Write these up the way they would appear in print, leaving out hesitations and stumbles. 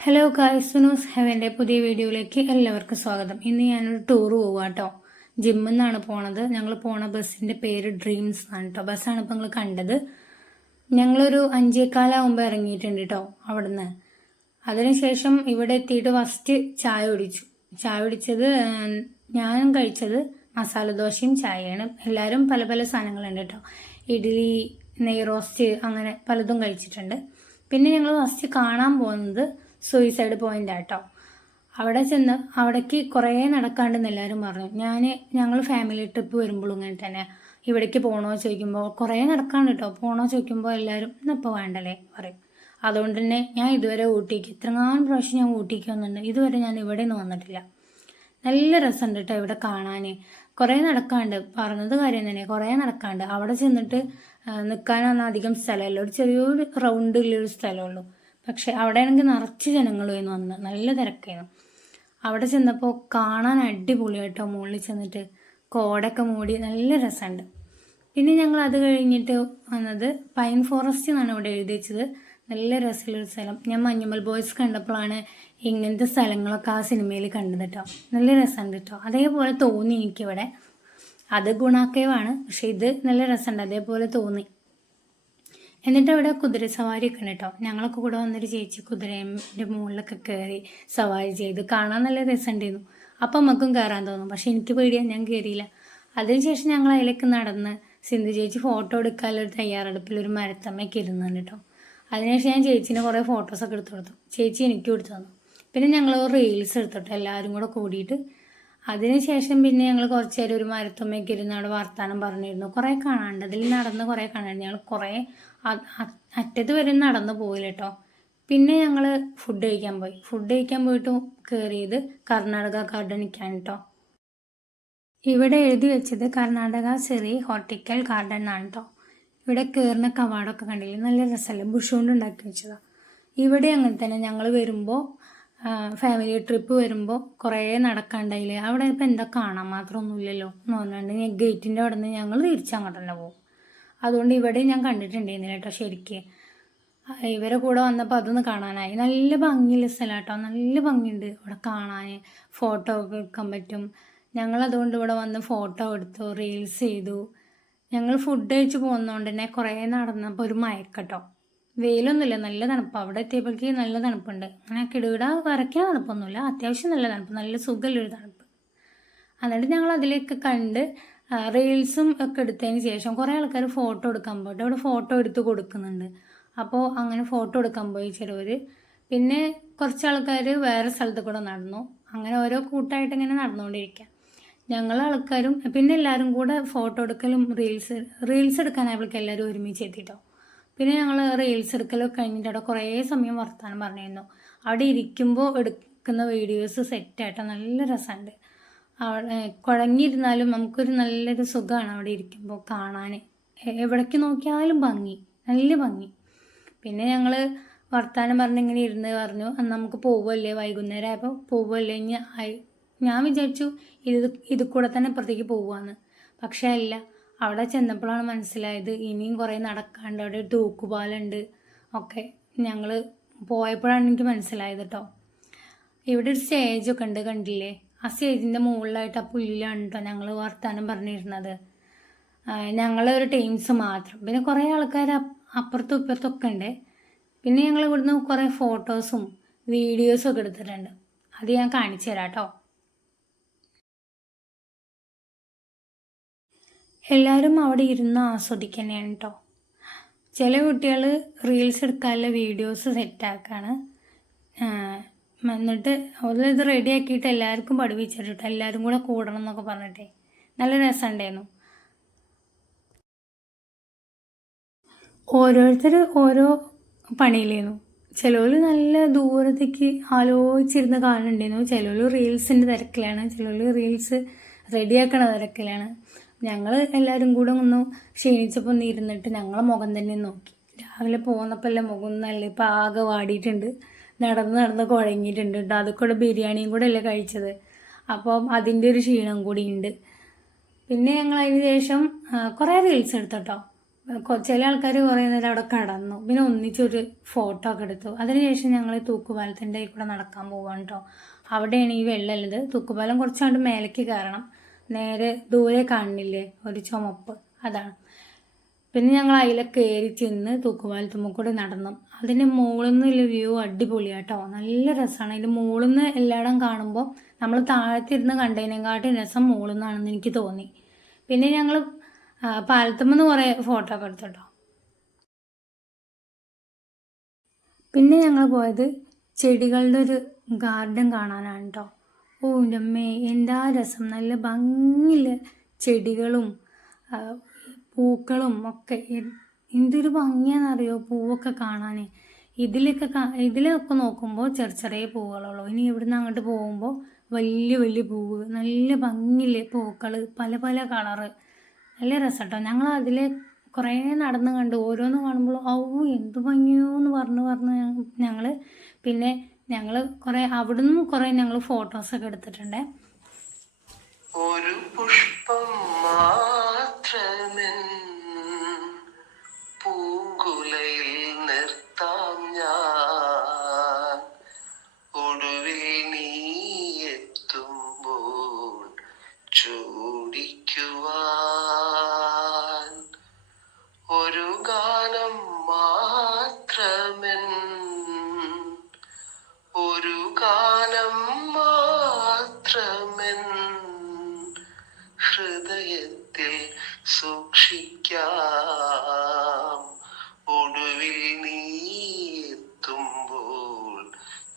Hello guys, സുനൂസ് ഹെവൻ്റെ പുതിയ വീഡിയോയിലേക്ക് എല്ലാവർക്കും സ്വാഗതം. ഇന്ന് ഞാനൊരു ടൂർ പോവാം കേട്ടോ. ജിമ്മിൽ നിന്നാണ് പോണത്. ഞങ്ങൾ പോണ ബസ്സിൻ്റെ പേര് ഡ്രീംസ് ആണ് കേട്ടോ. ബസ്സാണ് ഇപ്പോൾ നിങ്ങൾ കണ്ടത്. ഞങ്ങളൊരു 5:15 ഇറങ്ങിയിട്ടുണ്ട് കേട്ടോ അവിടുന്ന്. അതിനുശേഷം ഇവിടെ എത്തിയിട്ട് ഫസ്റ്റ് ചായ കുടിച്ചത് ഞാനും കഴിച്ചത് മസാല ദോശയും ചായയാണ്. എല്ലാവരും പല പല സാധനങ്ങളുണ്ട് കേട്ടോ. ഇഡ്ഡലി, നെയ് റോസ്റ്റ്, അങ്ങനെ പലതും കഴിച്ചിട്ടുണ്ട്. പിന്നെ ഞങ്ങൾ ഫസ്റ്റ് കാണാൻ പോകുന്നത് സൂയിസൈഡ് പോയിന്റ് ആട്ടോ. അവിടെ ചെന്ന് അവിടേക്ക് കുറേ നടക്കാണ്ടെന്ന് എല്ലാവരും പറഞ്ഞു. ഞങ്ങൾ ഫാമിലി ട്രിപ്പ് വരുമ്പോഴും ഇങ്ങനെ തന്നെ ഇവിടേക്ക് പോകണോ ചോദിക്കുമ്പോൾ കുറേ നടക്കാണ്ട് കേട്ടോ. പോകണോ ചോദിക്കുമ്പോൾ എല്ലാവരും ഇന്നിപ്പോൾ വേണ്ടല്ലേ പറയും. അതുകൊണ്ട് തന്നെ ഞാൻ ഇതുവരെ ഊട്ടിക്ക് ഇത്രങ്ങാനും പ്രാവശ്യം ഞാൻ ഊട്ടിക്ക് വന്നിട്ടുണ്ട്. ഇതുവരെ ഞാൻ ഇവിടെ നിന്ന് വന്നിട്ടില്ല. നല്ല രസമുണ്ട് കേട്ടോ ഇവിടെ കാണാൻ. കുറേ നടക്കാണ്ട്, പറഞ്ഞത് കാര്യം തന്നെ, കുറേ നടക്കാണ്ട്. അവിടെ ചെന്നിട്ട് നിൽക്കാനൊന്നും അധികം സ്ഥലമല്ല. ഒരു ചെറിയൊരു റൗണ്ടിലൊരു സ്ഥലമുള്ളൂ. പക്ഷെ അവിടെ ആണെങ്കിൽ നിറച്ച് ജനങ്ങളുമായിരുന്നു വന്ന്, നല്ല തിരക്കായിരുന്നു. അവിടെ ചെന്നപ്പോൾ കാണാൻ അടിപൊളിയായിട്ടോ. മുകളിൽ ചെന്നിട്ട് കോടൊക്കെ മൂടി നല്ല രസമുണ്ട്. പിന്നെ ഞങ്ങൾ അത് കഴിഞ്ഞിട്ട് വന്നത് പൈൻ ഫോറസ്റ്റ് എന്നാണ് ഇവിടെ എഴുതി വെച്ചത്. നല്ല രസമുള്ളൊരു സ്ഥലം. ഞാൻ മഞ്ഞുമൽ ബോയ്സ് കണ്ടപ്പോഴാണ് ഇങ്ങനത്തെ സ്ഥലങ്ങളൊക്കെ ആ സിനിമയിൽ കണ്ടത് കേട്ടോ. നല്ല രസമുണ്ട് കേട്ടോ. അതേപോലെ തോന്നി എനിക്കിവിടെ. അത് ഗുണാക്കേവാണ്, പക്ഷെ ഇത് നല്ല രസമുണ്ട്, അതേപോലെ തോന്നി. എന്നിട്ട് അവിടെ കുതിര സവാരിയൊക്കെ ഉണ്ട് കേട്ടോ. ഞങ്ങളൊക്കെ കൂടെ വന്നൊരു ചേച്ചി കുതിരേൻ്റെ മുകളിലൊക്കെ കയറി സവാരി ചെയ്ത് കാണാൻ നല്ല രസമുണ്ടായിരുന്നു. അപ്പം നമുക്കും കയറാൻ തോന്നും, പക്ഷെ എനിക്ക് പേടിയാണ്, ഞാൻ കയറിയില്ല. അതിനുശേഷം ഞങ്ങൾ അതിലേക്ക് നടന്ന് സിന്ധു ചേച്ചി ഫോട്ടോ എടുക്കാനൊരു തയ്യാറെടുപ്പിലൊരു മരത്തമ്മയൊക്കെ ഇരുന്നുണ്ട് കേട്ടോ. അതിനുശേഷം ഞാൻ ചേച്ചീനെ കുറേ ഫോട്ടോസൊക്കെ എടുത്തു കൊടുത്തു. ചേച്ചി എനിക്കും എടുത്തു തന്നു. പിന്നെ ഞങ്ങൾ റീൽസ് എടുത്തോട്ടെ എല്ലാവരും കൂടെ കൂടിയിട്ട്. അതിനുശേഷം പിന്നെ ഞങ്ങൾ കുറച്ച് നേരം ഒരു മരത്തുമ്മയൊക്കെ ഇരുന്ന് അവിടെ വർത്താനം പറഞ്ഞിരുന്നു. കുറേ കാണാണ്ട്, അതിൽ നടന്ന് കുറേ കാണാണ്ട്. ഞങ്ങൾ കുറേ അറ്റത്ത് വരെ നടന്ന് പോയില്ല കേട്ടോ. പിന്നെ ഞങ്ങൾ ഫുഡ് കഴിക്കാൻ പോയിട്ടും കയറിയത് കർണാടക ഗാർഡനിക്കാണ് കേട്ടോ. ഇവിടെ എഴുതി വെച്ചത് കർണാടക സെറി ഹോർട്ടിക്കൽ ഗാർഡൻ എന്നാണ് കേട്ടോ. ഇവിടെ കയറുന്ന കവാടമൊക്കെ കണ്ടില്ലേ, നല്ല രസമല്ലേ, ബുഷ് കൊണ്ട് ഉണ്ടാക്കി വെച്ചതാണ്. ഇവിടെ അങ്ങനെ തന്നെ ഞങ്ങൾ വരുമ്പോൾ ഫാമിലി ട്രിപ്പ് വരുമ്പോൾ കുറേ നടക്കാണ്ടായില്ലേ. അവിടെ ഇപ്പോൾ എന്താ കാണാൻ മാത്രമൊന്നുമില്ലല്ലോ എന്ന് പറഞ്ഞുകൊണ്ട് ഗേറ്റിൻ്റെ അവിടെ നിന്ന് ഞങ്ങൾ തിരിച്ചങ്ങോട്ട് തന്നെ പോകും. അതുകൊണ്ട് ഇവിടെ ഞാൻ കണ്ടിട്ടുണ്ടായിരുന്നില്ല കേട്ടോ ശരിക്ക്. ഇവരെ കൂടെ വന്നപ്പോൾ അതൊന്ന് കാണാനായി. നല്ല ഭംഗിയുള്ള സ്ഥലം കേട്ടോ, നല്ല ഭംഗിയുണ്ട് ഇവിടെ കാണാൻ. ഫോട്ടോ ഒക്കെ എടുക്കാൻ പറ്റും. ഞങ്ങളതുകൊണ്ട് ഇവിടെ വന്ന് ഫോട്ടോ എടുത്തു, റീൽസ് ചെയ്തു. ഞങ്ങൾ ഫുഡ് കഴിച്ച് പോകുന്നതുകൊണ്ട് തന്നെ കുറേ നടന്നപ്പോൾ ഒരു മയക്കട്ടോ. വെയിലൊന്നുമില്ല, നല്ല തണുപ്പ്. അവിടെ എത്തിയപ്പോഴേക്ക് നല്ല തണുപ്പുണ്ട്. അങ്ങനെ കിടുകിട വരയ്ക്കാൻ തണുപ്പൊന്നുമില്ല, അത്യാവശ്യം നല്ല തണുപ്പ്, നല്ല സുഖമുള്ളൊരു തണുപ്പ്. എന്നിട്ട് ഞങ്ങൾ അതിലേക്ക് കണ്ട് റീൽസും ഒക്കെ എടുത്തതിന് ശേഷം കുറേ ആൾക്കാർ ഫോട്ടോ എടുക്കാൻ പോയിട്ട് അവിടെ ഫോട്ടോ എടുത്ത് കൊടുക്കുന്നുണ്ട്. അപ്പോൾ അങ്ങനെ ഫോട്ടോ എടുക്കാൻ പോയി ചിലവർ. പിന്നെ കുറച്ച് ആൾക്കാർ വേറെ സ്ഥലത്ത് കൂടെ നടന്നു. അങ്ങനെ ഓരോ കൂട്ടമായിട്ട് ഇങ്ങനെ നടന്നുകൊണ്ടിരിക്കുക. ഞങ്ങൾ ആൾക്കാരും പിന്നെ എല്ലാവരും കൂടെ ഫോട്ടോ എടുക്കലും റീൽസ് എടുക്കാനായപ്പോഴേക്കും എല്ലാവരും ഒരുമിച്ച് എത്തിയിട്ടോ. പിന്നെ ഞങ്ങൾ റീൽസ് എടുക്കലൊക്കെ കഴിഞ്ഞിട്ട് അവിടെ കുറേ സമയം വർത്താനം പറഞ്ഞിരുന്നു. അവിടെ ഇരിക്കുമ്പോൾ എടുക്കുന്ന വീഡിയോസ് സെറ്റായിട്ടോ, നല്ല രസമുണ്ട്. അവിടെ കുഴങ്ങിയിരുന്നാലും നമുക്കൊരു നല്ലൊരു സുഖമാണ് അവിടെ ഇരിക്കുമ്പോൾ കാണാൻ. എവിടേക്ക് നോക്കിയാലും ഭംഗി, നല്ല ഭംഗി. പിന്നെ ഞങ്ങൾ വർത്താനം പറഞ്ഞിങ്ങനെ ഇരുന്ന് പറഞ്ഞു, അന്ന് നമുക്ക് പോവുമല്ലേ, വൈകുന്നേരം ആയപ്പോൾ പോവുമല്ലേ. ഞാൻ വിചാരിച്ചു ഇത് കൂടെ തന്നെ അപ്പുറത്തേക്ക് പോവുകയെന്ന്. പക്ഷേ അല്ല, അവിടെ ചെന്നപ്പോഴാണ് മനസ്സിലായത് ഇനിയും കുറേ നടക്കാണ്ട്. അവിടെ ഒരു തൂക്കുപാലുണ്ട് ഒക്കെ. ഞങ്ങൾ പോയപ്പോഴാണ് എനിക്ക് മനസ്സിലായത് കേട്ടോ. ഇവിടെ ഒരു സ്റ്റേജൊക്കെ ഉണ്ട്, കണ്ടില്ലേ? ആ സ്റ്റേജിൻ്റെ മുകളിലായിട്ട് ആ പുല്ലിലാണ് കേട്ടോ ഞങ്ങൾ വർത്താനം പറഞ്ഞിരുന്നത്. ഞങ്ങളൊരു ടീംസ് മാത്രം. പിന്നെ കുറേ ആൾക്കാർ അപ്പുറത്തും ഇപ്പുറത്തൊക്കെ ഉണ്ട്. പിന്നെ ഞങ്ങൾ ഇവിടുന്ന് കുറേ ഫോട്ടോസും വീഡിയോസും ഒക്കെ എടുത്തിട്ടുണ്ട്. അത് ഞാൻ കാണിച്ചു തരാം കേട്ടോ. എല്ലാവരും അവിടെ ഇരുന്ന് ആസ്വദിക്കുന്നതാണ് കേട്ടോ. ചില കുട്ടികൾ റീൽസ് എടുക്കാനുള്ള വീഡിയോസ് സെറ്റാക്കാണ്. എന്നിട്ട് ഇത് റെഡിയാക്കിയിട്ട് എല്ലാവർക്കും പഠിപ്പിച്ചിട്ട് എല്ലാവരും കൂടെ കൂടണം എന്നൊക്കെ പറഞ്ഞിട്ടേ നല്ല രസമുണ്ടായിരുന്നു. ഓരോരുത്തർ ഓരോ പണിയിലായിരുന്നു. ചിലവർ നല്ല ദൂരത്തേക്ക് ആലോചിച്ചിരുന്ന കാണുന്നുണ്ടായിരുന്നു. ചിലവർ റീൽസിൻ്റെ തിരക്കിലാണ്, ചിലവർ റീൽസ് റെഡിയാക്കണ തിരക്കിലാണ്. ഞങ്ങൾ എല്ലാവരും കൂടെ ഒന്ന് ക്ഷീണിച്ചപ്പോൾ ഒന്ന് ഇരുന്നിട്ട് ഞങ്ങളെ മുഖം തന്നെ നോക്കി. രാവിലെ പോകുന്നപ്പോൾ എല്ലാം മുഖം നല്ല ഇപ്പം ആകെ വാടിയിട്ടുണ്ട്, നടന്ന് കുഴങ്ങിയിട്ടുണ്ട് കേട്ടോ. അതുകൂടെ ബിരിയാണിയും കൂടെ അല്ലേ കഴിച്ചത്, അപ്പം അതിൻ്റെ ഒരു ക്ഷീണം കൂടി ഉണ്ട്. പിന്നെ ഞങ്ങൾ അതിന് ശേഷം കുറേ റീൽസ് എടുത്തോട്ടോ. ചില ആൾക്കാർ കുറേ നേരം അവിടെ കടന്നു, പിന്നെ ഒന്നിച്ചൊരു ഫോട്ടോ ഒക്കെ എടുത്തു. അതിനുശേഷം ഞങ്ങൾ തൂക്കുപാലത്തിൻ്റെ കൂടെ നടക്കാൻ പോവാണ് കേട്ടോ. അവിടെയാണ് ഈ വെള്ളമുള്ളത്. തൂക്കുപാലം കുറച്ചാണ്ട് മേലേക്ക് കയറണം. നേരെ ദൂരെ കാണുന്നില്ലേ ഒരു ചുമപ്പ്, അതാണ്. പിന്നെ ഞങ്ങൾ അതിലെ കയറി ചെന്ന് തൂക്കുപാലത്തുമ്മ കൂടെ നടന്നു. അതിൻ്റെ മുകളിൽ നിന്നുള്ള വ്യൂ അടിപൊളിയാട്ടോ, നല്ല രസമാണ്. അതിൻ്റെ മുകളിൽ നിന്ന് എല്ലായിടം കാണുമ്പോൾ നമ്മൾ താഴത്തിരുന്ന് കണ്ടതിനെക്കാട്ടും രസം മുകളിൽ നിന്നാണെന്ന് എനിക്ക് തോന്നി. പിന്നെ ഞങ്ങൾ പാലത്തുമ്മന്ന് കുറേ ഫോട്ടോ ഒക്കെ എടുത്തു കേട്ടോ. പിന്നെ ഞങ്ങൾ പോയത് ചെടികളുടെ ഒരു ഗാർഡൻ കാണാനാണ് കേട്ടോ. ഓ എൻ്റെ അമ്മേ, എന്താ രസം! നല്ല ഭംഗിയുള്ള ചെടികളും പൂക്കളും ഒക്കെ. എന്തൊരു ഭംഗിയാണെന്നറിയോ പൂവൊക്കെ കാണാൻ. ഇതിലൊക്കെ നോക്കുമ്പോൾ ചെറിയ ചെറിയ പൂവുകളുള്ളൂ. ഇനി ഇവിടുന്ന് അങ്ങോട്ട് പോകുമ്പോൾ വലിയ വലിയ പൂവ്, നല്ല ഭംഗിയില്ലേ പൂക്കൾ, പല പല കളറ്, നല്ല രസം കേട്ടോ. ഞങ്ങൾ അതിൽ കുറേ നടന്ന് കണ്ട് ഓരോന്ന് കാണുമ്പോൾ എന്ത് ഭംഗിയോ എന്ന് പറഞ്ഞ് പിന്നെ ഞങ്ങൾ അവിടുന്ന് കുറേ ഞങ്ങൾ ഫോട്ടോസൊക്കെ എടുത്തിട്ടുണ്ട്. ഒരു പുഷ്പം മാത്രമേ പൂങ്കുലയിൽ നിർത്താം ഞാൻ, ഒടുവിൽ നീ എത്തുമ്പോൾ ചൂടിക്കുവാൻ. ഒരു ഗാനം മാത്രമേ, ഒരു ഗാനം മാത്രമേ ഹൃദയത്തിൽ സൂക്ഷിക്കാം, ഒടുവിൽ നീ എത്തുമ്പോൾ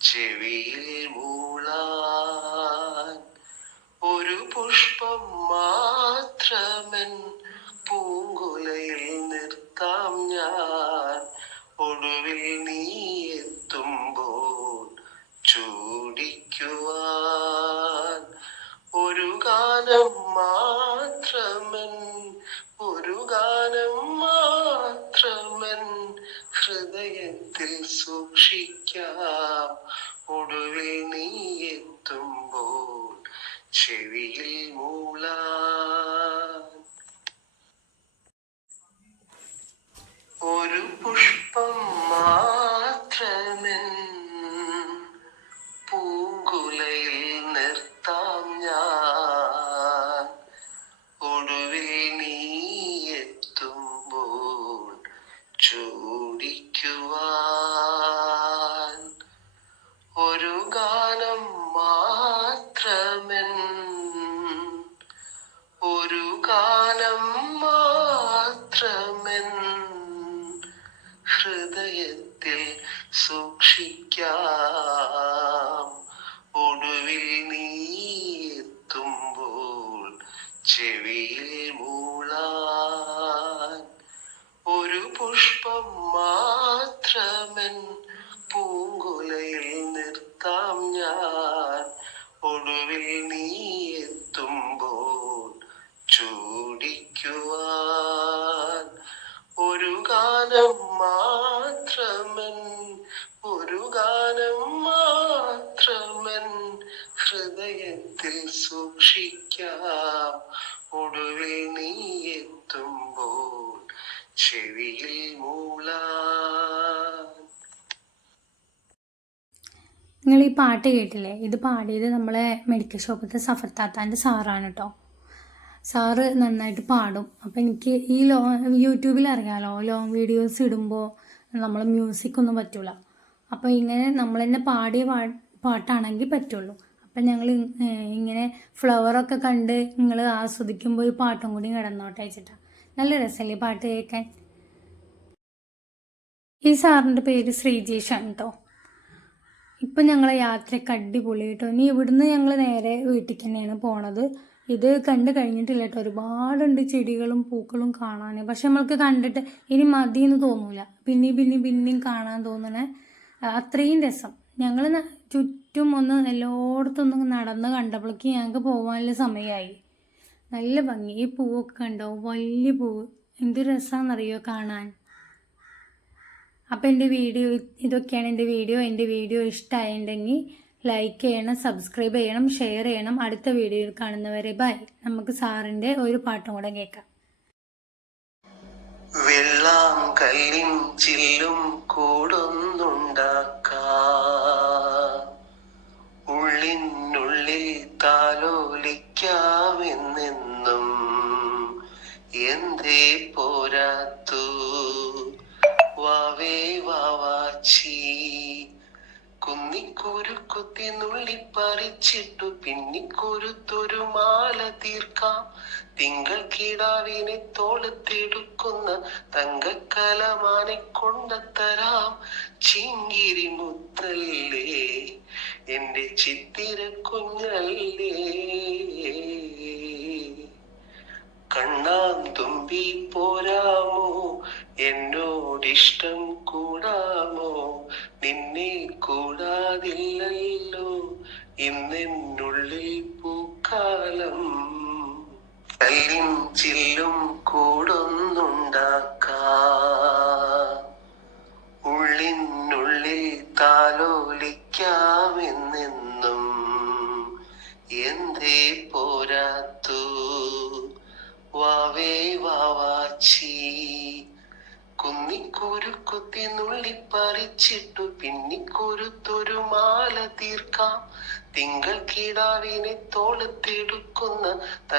ചെവിയിൽ മൂളാൻ. ഒരു പുഷ്പം മാത്രമൻ പൂങ്കുലയിൽ നിർത്താം ഞാൻ, ഒടുവിൽ നീ എത്തുമ്പോൾ ചൂടിക്കുവാൻ. ഒരു ഗാനം മാത്രമൻ, ഒരു ഗാനം മാത്രമൻ ഹൃദയത്തിൽ സൂക്ഷിക്കാം, ഒടുവിൽ നീ എത്തുമ്പോൾ ചെവിയിൽ മൂളാൻ. ഒരു പുഷ്പം മാത്രമേ പൂങ്കുലയിൽ നിർത്താം ഞാൻ, ഒടുവിൽ നീ എത്തുമ്പോൾ ചൂടിക്കുവാൻ. ഒരു ഗാനം മാത്രമേ, ഒരു ഗാനം മാത്രമേ ഹൃദയത്തിൽ സൂക്ഷിക്കാം, ഒടുവിൽ നീ എത്തുമ്പോൾ ചെവിയിൽ മൂളാൻ. ഒരു പുഷ്പം മാത്രമേ പൂങ്കുലയിൽ നിർത്താം ഞാൻ, ഒടുവിൽ നീ എത്തുമ്പോൾ ചൂടിക്കുവാൻ. ഒരു ഗാനം മാത്രമേ, ഒരു ഗാനം മാത്രമേ ഹൃദയത്തിൽ സൂക്ഷിക്കാം, ഒടുവിൽ നീ എത്തുമ്പോൾ ചെവിയിൽ മൂളാൻ. നിങ്ങൾ ഈ പാട്ട് കേട്ടില്ലേ? ഇത് പാടിയത് നമ്മളെ മെഡിക്കൽ ഷോപ്പിലത്തെ സഫർ താത്താൻ്റെ സാറാണ് കേട്ടോ. സാറ് നന്നായിട്ട് പാടും. അപ്പം എനിക്ക് ഈ യൂട്യൂബിൽ അറിയാമല്ലോ, ലോങ് വീഡിയോസ് ഇടുമ്പോൾ നമ്മൾ മ്യൂസിക്കൊന്നും പറ്റില്ല. അപ്പോൾ ഇങ്ങനെ നമ്മൾ തന്നെ പാടിയ പാട്ടാണെങ്കിൽ പറ്റുള്ളൂ. അപ്പം ഞങ്ങൾ ഇങ്ങനെ ഫ്ലവറൊക്കെ കണ്ട് നിങ്ങൾ ആസ്വദിക്കുമ്പോൾ ഈ പാട്ടും കൂടി കിടന്നോട്ടെ വെച്ചിട്ടാണ്. നല്ല രസമല്ലേ പാട്ട് കേൾക്കാൻ. ഈ സാറിൻ്റെ പേര് ശ്രീജേഷാണ് കേട്ടോ. ഇപ്പം ഞങ്ങളെ യാത്രയൊക്കെ അടിപൊളി കേട്ടോ. ഇനി ഇവിടുന്ന് ഞങ്ങൾ നേരെ വീട്ടിൽ തന്നെയാണ് പോണത്. ഇത് കണ്ട് കഴിഞ്ഞിട്ടില്ല കേട്ടോ, ഒരുപാടുണ്ട് ചെടികളും പൂക്കളും കാണാൻ. പക്ഷെ നമ്മൾക്ക് കണ്ടിട്ട് ഇനി മതിയെന്ന് തോന്നൂല, പിന്നെയും കാണാൻ തോന്നണേ അത്രയും രസം. ഞങ്ങൾ ചുറ്റും ഒന്ന് എല്ലായിടത്തൊന്നും നടന്ന് കണ്ടപ്പോഴേക്ക് ഞങ്ങൾക്ക് പോകാനുള്ള സമയമായി. നല്ല ഭംഗി. ഈ പൂവൊക്കെ കണ്ടോ, വലിയ പൂവ്, എന്ത് രസമാണെന്നറിയോ കാണാൻ. അപ്പോൾ ഇതൊക്കെയാണ് എൻ്റെ വീഡിയോ ഇഷ്ടമായിട്ടുണ്ടെങ്കിൽ ലൈക്ക് ചെയ്യണം, സബ്സ്ക്രൈബ് ചെയ്യണം, ഷെയർ ചെയ്യണം. അടുത്ത വീഡിയോയിൽ കാണുന്നവരെ ബൈ. നമുക്ക് സാറിൻ്റെ ഒരു പാട്ടും കൂടെ കേൾക്കാം. വെള്ളാം കല്ലിൻ ചില്ലും കൂടൊന്നുണ്ടാക്കാം, ഉള്ളിനുള്ളിൽ താലോലിക്കാമെന്നെന്നും. എന്തേ പോരാത്തു വാവേ വാവാച്ചി, കുന്നിക്കൂരു കുത്തി നുള്ളിപ്പറിച്ചിട്ടു പിന്നിക്കുരുത്തൊരു മാല തീർക്കാം. തിങ്കൾ കിടാവിനെ തോളത്തെടുക്കുന്ന തങ്കക്കലമാനെ കൊണ്ടത്തരാം. ചിങ്കിരി മുത്തല്ലേ എന്റെ ചിത്തിര കുഞ്ഞല്ലേ, കണ്ണാൻ തുമ്പി പോരാമോ എന്നോടിഷ്ടം കൂടാമോ, നിന്നെ കൂടാതില്ലല്ലോ ഇന്നെന്നുള്ളിൽ പൂക്കാലം. കല്ലിൻ ചില്ലും കൂടൊന്നുണ്ടാക്കാം, ഉള്ളിനുള്ളിൽ താലോലിക്കാമെന്നെന്നും. എന്തേ പോരാത്തു വാവേ വാവാച്ചി, കുന്നിക്കൂരു കുത്തി നുള്ളിപ്പറിച്ചിട്ടു പിന്നിക്കുരുത്തൊരു മാല തീർക്കാം. തിങ്കൾ കിടാവിനെ തോളത്തെടുക്കുന്ന